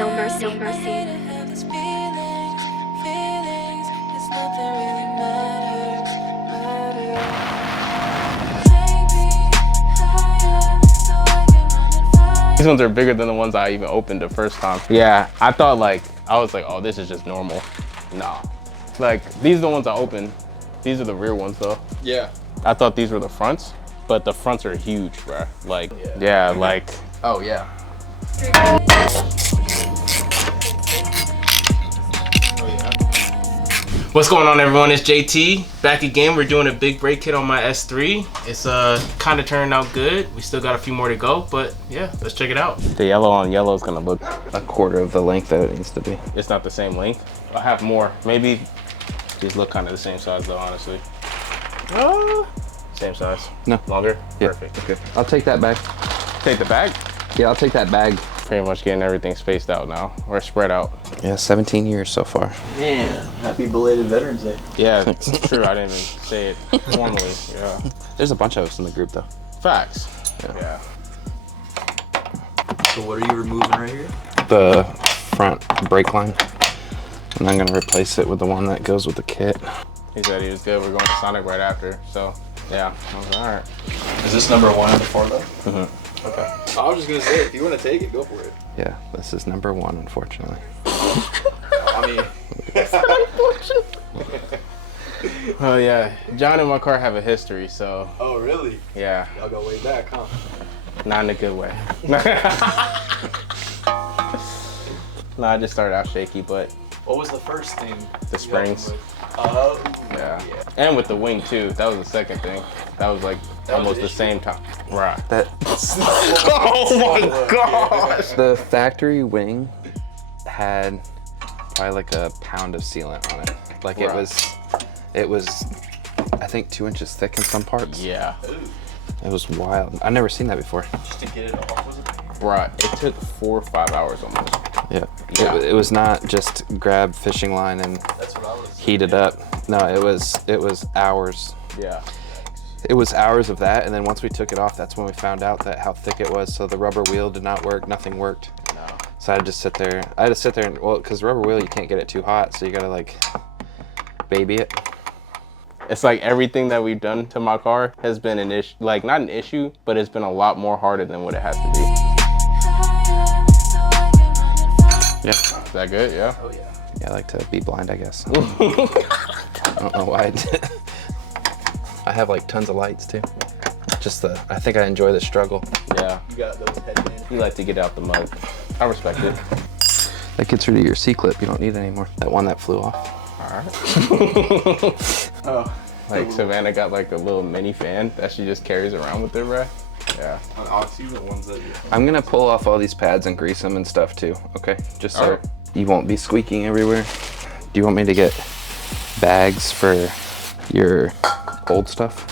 No mercy, no mercy. These ones are bigger than the ones I even opened the first time. Yeah, I thought like, I was like, oh, this is just normal. Nah. Like, these are the ones I opened. These are the rear ones though. Yeah. I thought these were the fronts, but the fronts are huge, bruh. Like, yeah, like. Oh, yeah. What's going on, everyone? It's JT back again. We're doing a big brake kit on my S3. It's kind of turned out good. We still got a few more to go, but yeah, let's check it out. The yellow on yellow is gonna look a quarter of the length that it needs to be. It's not the same length. I have more. Maybe these look kind of the same size though, honestly. Same size. No. Longer? Yeah. Perfect. Okay. I'll take that bag. Take the bag? Yeah, I'll take that bag. Pretty much getting everything spaced out now, or spread out. Yeah, 17 years so far. Man, happy belated Veterans Day. Yeah, it's true. I didn't even say it formally. Yeah. There's a bunch of us in the group though. Facts. Yeah. So what are you removing right here? The front brake line. And I'm gonna replace it with the one that goes with the kit. He said he was good. We're going to Sonic right after. So, yeah. I was like, all right. Is this number 1 and 4 though? Mm-hmm. Okay. I was just gonna say, if you want to take it, go for it. Yeah, this is number 1, unfortunately. I mean, Oh yeah, John and my car have a history, so oh really? yeah. Y'all go way back, huh? Not in a good way. No, I just started out shaky, but What was the first thing? the springs. Oh, Yeah. And with the wing too. That was the second thing. That was like almost the same time. Right. Oh my gosh! The factory wing had probably like a pound of sealant on it. Like it was, I think 2 inches thick in some parts. Yeah. It was wild. I've never seen that before. just to get it off, was it? Right. It took 4 or 5 hours almost. Yeah. Yeah. It was not just grab fishing line and That's what I was. heat it up. No, it was hours. Yeah. It was hours of that, and then once we took it off, that's when we found out that how thick it was. So the rubber wheel did not work. Nothing worked. No. So I had to sit there. And well, because rubber wheel you can't get it too hot, so you gotta like baby it. It's like everything that we've done to my car has been an issue. Like not an issue, but it's been a lot more harder than what it has to be. Yeah. Is that good? Yeah. Oh yeah. Yeah, I like to be blind, I guess. I don't know why I did. I have like tons of lights too. I think I enjoy the struggle. Yeah. You got those headbands. You like to get out the mud. I respect it. That gets rid of your C-clip. You don't need it anymore. That one that flew off. Alright. Oh. Like Savannah got like a little mini fan that she just carries around with her, right? Yeah. On Oxy, the ones that I'm gonna pull off all these pads and grease them and stuff too, okay? Just so Alright. you won't be squeaking everywhere. Do you want me to get bags for your old stuff?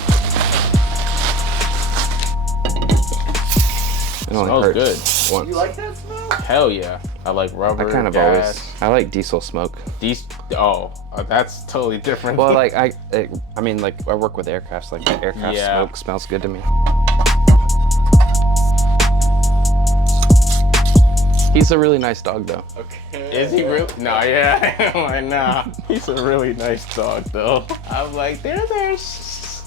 It only Smells hurts good. once. You like that smell? Hell yeah. I like rubber, I kind of gas. I like diesel smoke. That's totally different. Well, like I mean, like I work with aircrafts. Like the aircraft Yeah. smoke smells good to me. He's a really nice dog, though. Okay. Is he really? No, yeah. I'm like, nah. He's a really nice dog, though. I'm like, there's.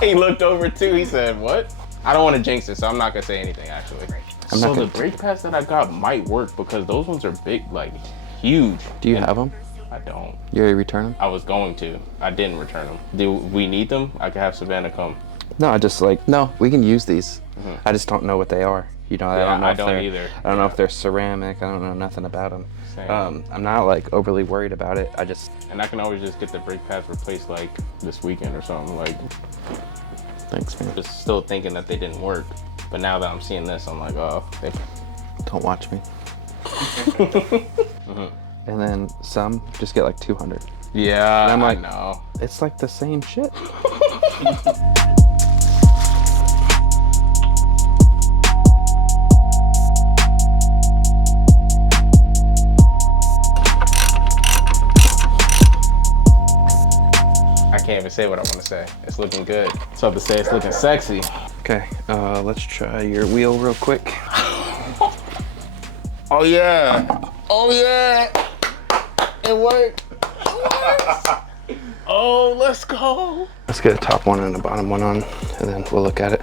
He looked over too. He said, what? I don't want to jinx it, so I'm not going to say anything, actually. So the brake pads that I got might work because those ones are big, like huge. Do you have them? I don't. You already return them? I was going to. I didn't return them. Do we need them? I could have Savannah come. No, I just like, no, we can use these. I just don't know what they are. You know, I don't either. I don't know if they're ceramic. I don't know nothing about them. Same. I'm not like overly worried about it. And I can always just get the brake pads replaced like this weekend or something. Like, Thanks, man. just still thinking that they didn't work. But now that I'm seeing this, I'm like, oh. Don't watch me. And then some, just get like 200. Yeah, And I'm like, I know. It's like the same shit. I can't even say what I want to say. It's looking good. So to say it's looking sexy. Okay, let's try your wheel real quick. Oh yeah. Oh yeah. It worked. Oh, let's go. Let's get a top one and a bottom one on, and then we'll look at it.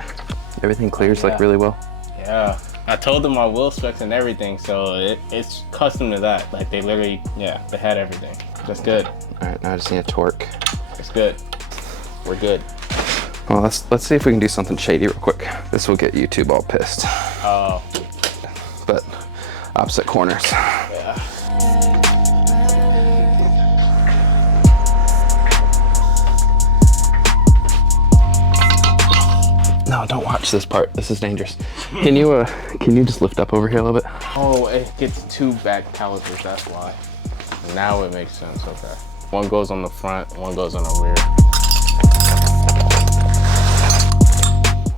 Everything clears like really well. Yeah. I told them my wheel specs and everything, so it's custom to that. Like they literally, yeah, they had everything. That's good. All right, now I just need a torque. It's good. We're good. Well, let's see if we can do something shady real quick. This will get YouTube all pissed. Oh. But opposite corners. Yeah. No, don't watch this part. This is dangerous. Can you just lift up over here a little bit? Oh, it gets two back calipers, that's why. Now it makes sense, okay. One goes on the front, one goes on the rear.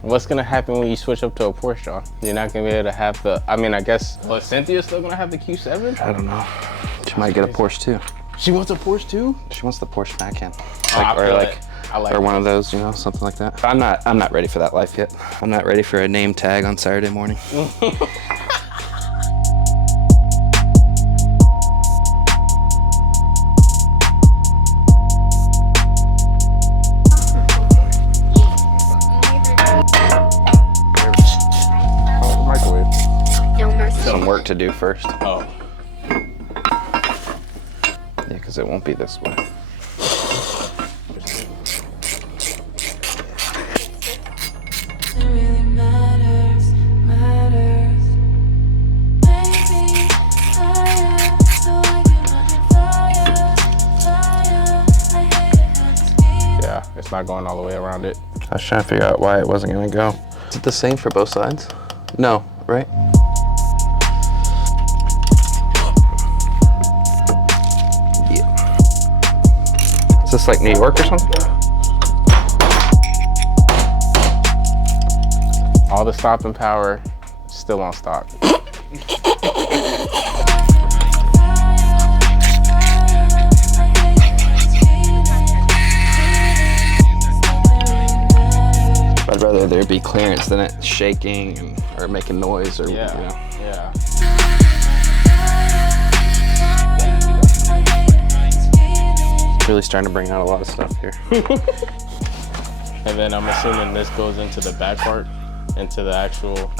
What's gonna happen when you switch up to a Porsche, John? You're not gonna be able to have the, I mean, I guess, but Cynthia's still gonna have the Q7? I don't know. She might get a Porsche too. She wants a Porsche too? She wants the Porsche Macan. I Or one of those, you know, something like that. I'm not ready for that life yet. I'm not ready for a name tag on Saturday morning. Microwave. Some work to do first. Oh. Yeah, because it won't be this way. Yeah, it's not going all the way around it. I was trying to figure out why it wasn't gonna go. Is it the same for both sides? No, right? Yeah. Is this like New York or something? All the stopping power still on stock. I'd rather there be clearance than it shaking or making noise or, Yeah, you know. yeah. Really starting to bring out a lot of stuff here. And then I'm assuming this goes into the back part, into the actual.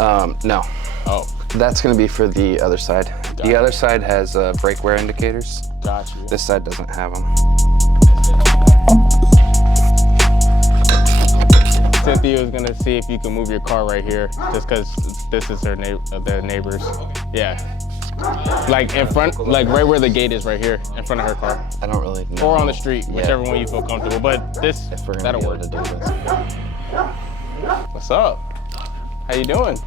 No. Oh, That's gonna be for the other side. Got The it. other side has brake wear indicators. got you. This side doesn't have them. Cynthia was gonna see if you can move your car right here, just because this is their neighbors. Yeah. Like in front, like right where the gate is, right here, in front of her car. I don't really know. Or on the street, Yeah. whichever one you feel comfortable. But this, If we're gonna that'll be work. able to do this. What's up? How you doing?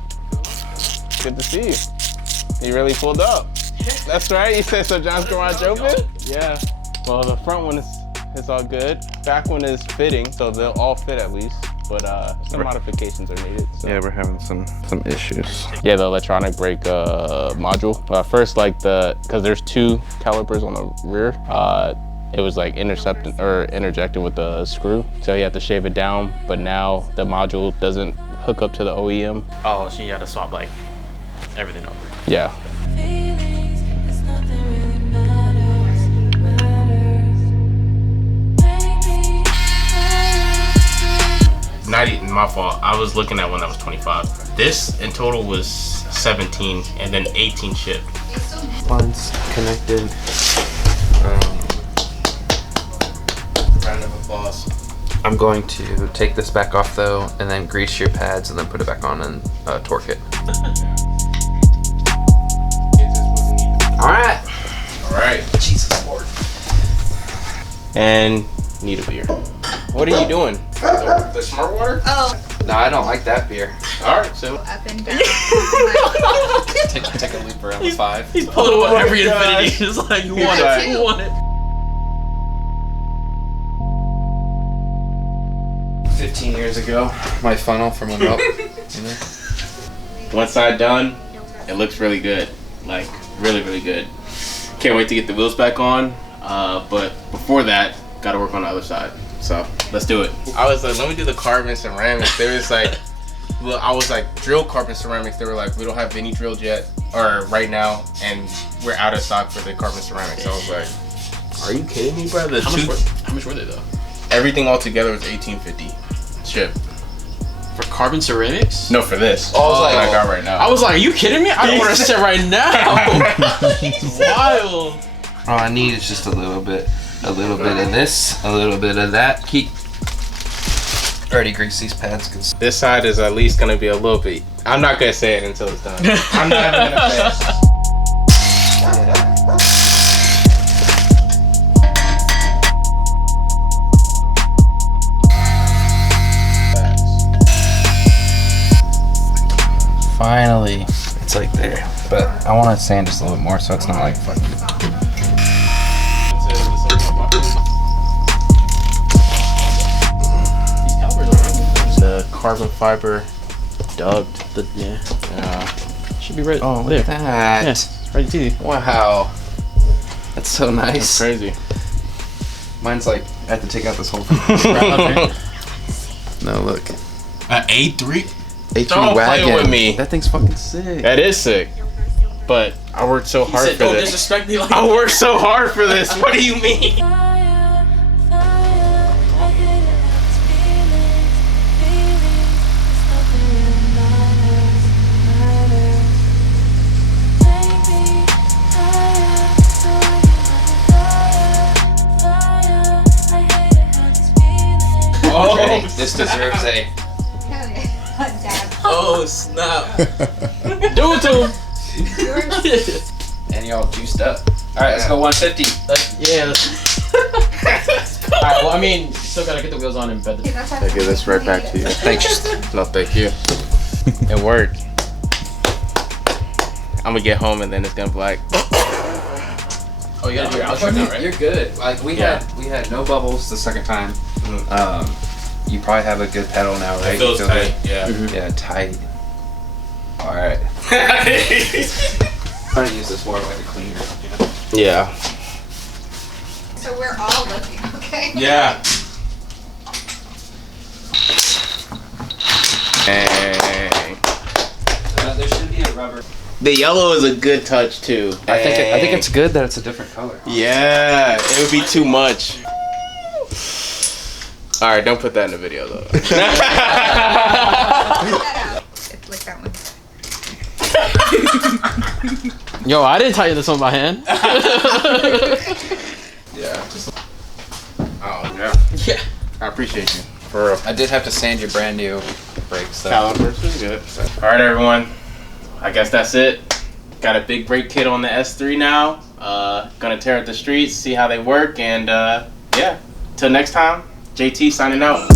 Good to see you. You really pulled up. That's right, you said so John's garage open? Yeah. Well, the front one is all good. Back one is fitting, so they'll all fit at least. But some modifications are needed. So. Yeah, we're having some issues. Yeah, the electronic brake module. First, like because there's two calipers on the rear. It was like interjected with the screw, so you have to shave it down. But now the module doesn't hook up to the OEM. Oh, so you had to swap like everything over. Yeah. Not even my fault. I was looking at one that was 25. This in total was 17, and then 18 shipped. Mine's connected. Round of applause. I'm going to take this back off though, and then grease your pads, and then put it back on and torque it. All right. All right. Jesus Lord. And need a beer. What are you doing? The smart water? Oh, No, I don't like that beer. All right, so. up and down. Take a leap around the 5. He's pulling Oh away every my gosh. infinity. It's like, you Me want it, too. you want it. 15 years ago, my funnel from a milk. One side done, it looks really good. Like, really, really good. Can't wait to get the wheels back on. But before that, gotta work on the other side. So, let's do it. I was like, let me do the carbon ceramics. They was like, Well, I was like, drill carbon ceramics. They were like, we don't have any drilled yet, or right now, and we're out of stock for the carbon ceramics. So I was like, are you kidding me, bro? How much were they though? Everything all together was $18.50. Ship. For carbon ceramics? No, for this. Oh, I was like, I got right now. I was like, are you kidding me? I don't want to sit right now. Wild. All I need is just a little bit of this, a little bit of that. Keep. Already grease these pads because This side is at least gonna be a little bit. I'm not gonna say it until it's done. I'm not even gonna say it. finally it's like there. But I want to sand just a little more so it's not like fucking. The carbon fiber dubbed. Yeah. Should be right. Oh, look there. at that. Yeah, it's right easy. Wow. That's so nice. That's crazy. Mine's like, I have to take out this whole thing. No, look. An A3? A3 Don't wagon. play with me. That thing's fucking sick. That is sick. But I worked so hard Said, for don't this. disrespect me like I worked so hard for this. What do you mean? Oh, this deserves a. oh snap. Do it to him. And y'all juiced up. All right, let's go 150. Yeah. Alright, well, I mean, still gotta get the wheels on and bed the. I give this right back to you. Thanks. No, thank you. It worked. I'm gonna get home and then it's gonna be like. Oh, you gotta do your outro now, right? You're good. Like we had no bubbles the second time. You probably have a good pedal now, right? It feels You feel tight. good? Yeah. Yeah, tight. All right. I'm gonna use this more like a cleaner. Yeah. So we're all looking, okay? Yeah. Dang. There should be a rubber. The yellow is a good touch too. I think it's good that it's a different color. Yeah, it would be too much. All right, don't put that in the video though. Put that out. It's like that one. Yo, I didn't tell you this one by hand. Yeah. Oh yeah. Yeah. I appreciate you for real. I did have to sand your brand new brakes though. Calipers is good. All right, everyone. I guess that's it. Got a big brake kit on the S3 now. Gonna tear up the streets, see how they work, and yeah. Till next time, JT signing out.